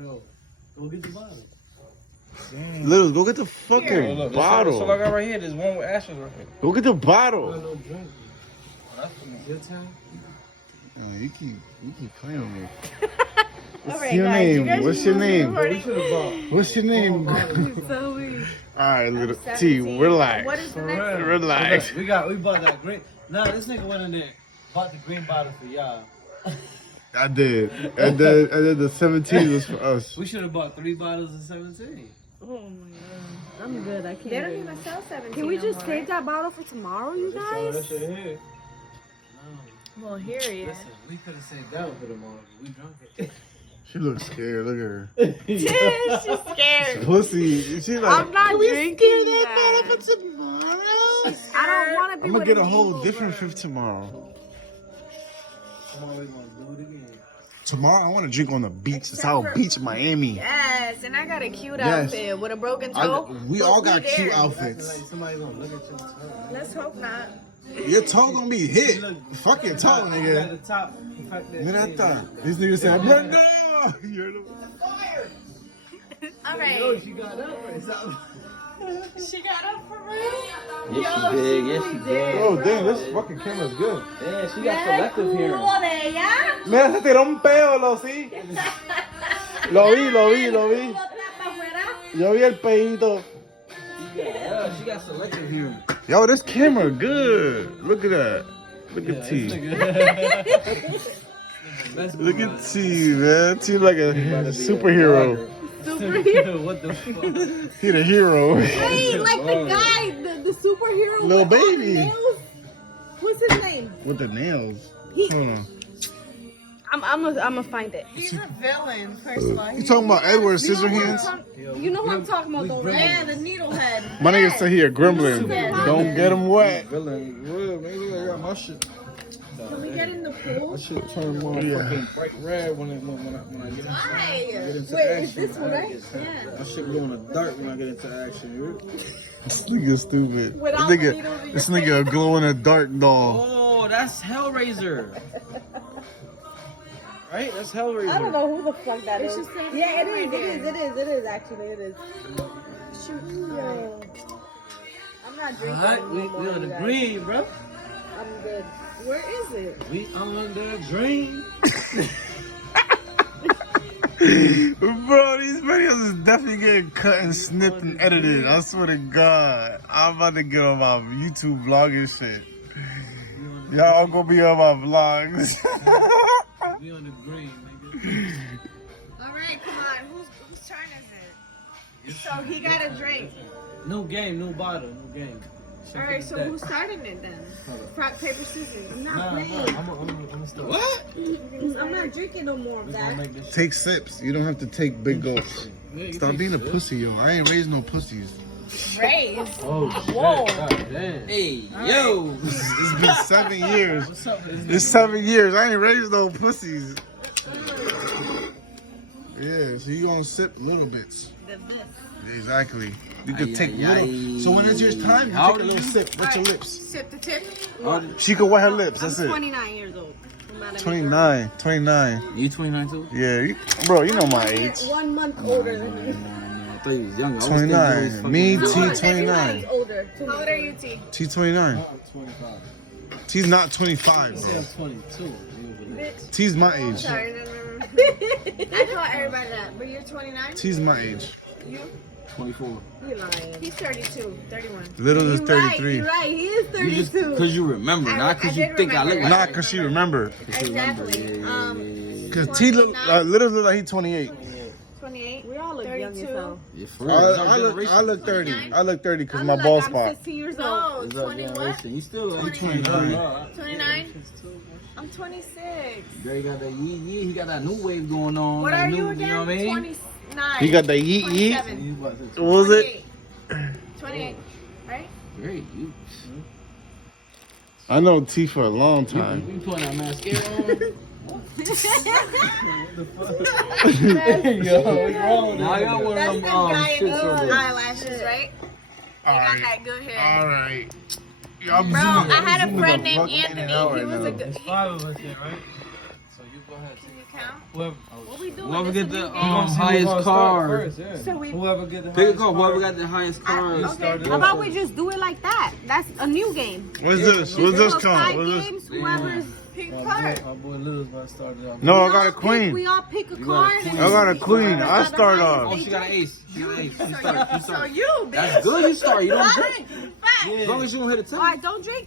Yo, go get the bottle. Little, go get the fucking Look, bottle. So I got right here. There's one with ashes right here. Go get the I bottle. no drink. Your turn. You keep playing with me. What's Alright, your guys, you name? guys What's should your move name? forward. We should have bought. What's your name? So weird. All right, little T, 17. relax. What is the For next real. one? Relax. We bought that green. Nah, this nigga went in there, bought the green bottle for y'all. I did. And then the 17 was for us. We should have bought 3 bottles of 17. Oh my god. I'm good. I can't. They don't do even it. sell 17 Can we no just more, save right? that bottle for tomorrow, you That guys? shit here. Well, here he is. Listen, we could have saved that one for tomorrow. We drunk it. She looks scared. Look at her. She's scared. Pussy. She's like, I'm not drinking that. for tomorrow. I don't want to be I'm with gonna get a an whole evil different girl. fifth tomorrow. Tomorrow we gonna do it again. Tomorrow I want to drink on the beach. It's South Beach, Miami. Yes, and I got a cute Yes. outfit with a broken toe. We but all we got cute there. outfits. Like somebody's gonna look at your toe. Let's hope not. Your toe gonna be hit. Fuck your toe, At nigga. the top. The fact that Mira esta. These niggas say, Brenda! You heard him? All right. Yo, she got up right. She got up for real? Yes, she did. Yes, she did. Oh, damn, this fucking camera's good. Yeah, she got selective hearing. de ella. Mira, se tiró un peo, lo sí. Lo vi. Yo vi el peito. Yeah, she got selective hearing. Yo, this camera good. Look at that. Look at T. Look at T, man. T like a superhero. Superhero. What the fuck? He the hero. Hey, like the guy, the superhero. Little with all the baby. nails. What's his name? With the nails. He- Hold on. I'm gonna find it. He's a villain, first of all. You talking about Edward Scissorhands? You know who I'm talking about, though, right? Yeah, the needlehead. My nigga say he a gremlin. Don't get him wet. Villain, real, maybe I got my shit. Can we get in the pool? My shit turn motherfucking bright red when I get into Wait, is action. this one right? My shit glow in the dark when I get into action. This nigga stupid. Without the needles in This your nigga a glow in the dark doll. Oh, that's Hellraiser. Right? That's Hellraiser. I don't know who the fuck that is. just gonna be Yeah, it right is, actually, it is. Shoot, yo. I'm not drinking. Alright, we no more, on the you guys. green, bro. I'm good. Where is it? We on the green. Bro, these videos is definitely getting cut and snipped and edited. I swear to God. I'm about to get on my YouTube vlog and shit. Y'all all gonna be on my vlogs. We on the green, nigga. All right, come on. Whose turn is it? So he got a drink. New game, new bottle, new game. All right, so who's starting it then? Rock, paper, scissors. I'm Nah, not nah, playing. I'm still. What? I'm not drinking no more of We gonna that. make this Take sips. You don't have to take big gulps. shit. Stop being a pussy, yo. I ain't raised no pussies. Raise. Oh, shit. Whoa. God damn. Hey, yo. It's been 7 years. What's up with this It's 7 years. I ain't raised no pussies. Yeah, so you gonna sip little bits. Exactly. You could take little. So when it's your time, you How take a old are little you? sip. Wet your Alright, lips. Sip the tip. She could wet her lips. I'm That's it. 29 years old. I'm not a 29. 29. You 29 too? Yeah, bro, you know my age. 1 month older than you. I thought you was younger. I was thinking you was 29. Me, fucking- T, 29. Everybody's older. How old are you, T? T, 29. I'm 25. T's not 25, bro. I'm 22. T's my age. Sorry, no. I thought everybody that, but you're 29? T's my age. You? 24. You lying. He's 32, 31. Little is You're 33. right. He is You just 32. because you remember, not I because you did think I look remember. like Not because she remember. Exactly. Because T look, Little look like he 28. 28. We all look young as 32. hell. Yeah, for I, real. It's our I generation. look 30. I look 30 because I my look bald like I'm spot. 15 years old. No, It's our 20 what? generation. You still like 29. 23. 29? I'm 26. Dre got that yee. He got that new wave going on. What that are new, you again? You know what I mean? 29. He got the yeet yeet. 27. What was it? 28. Right? Great. You I know T for a long time. putting that mascara on? Yo, what's wrong? Now I got one That's of the them guy in shits the over there. eyelashes, right? They got that good hair. Alright. Bro, I had a friend named Anthony. He was a good. There's 5 of us here, right? So you Go ahead. Can you count? Whoever, What we doing? Whoever It's a get the new game. highest card. first, yeah. So we. Whoever get the Pick a highest card. Whoever card. got the highest card. Okay. How about we just do it like that? That's a new game. What's this? What's this So count? 5 What's this? games. Whoever's pick card. My boy Little's about to start it off. No, I We got a all queen. We all pick a card. queen. and I got a see queen. whoever I got the start highest, off. they She got an drink. ace. She got an ace. You So start. You so start. you, bitch. That's good. You start. You don't I drink. drink. Fact. As long as you don't hit a All 10. right, don't drink.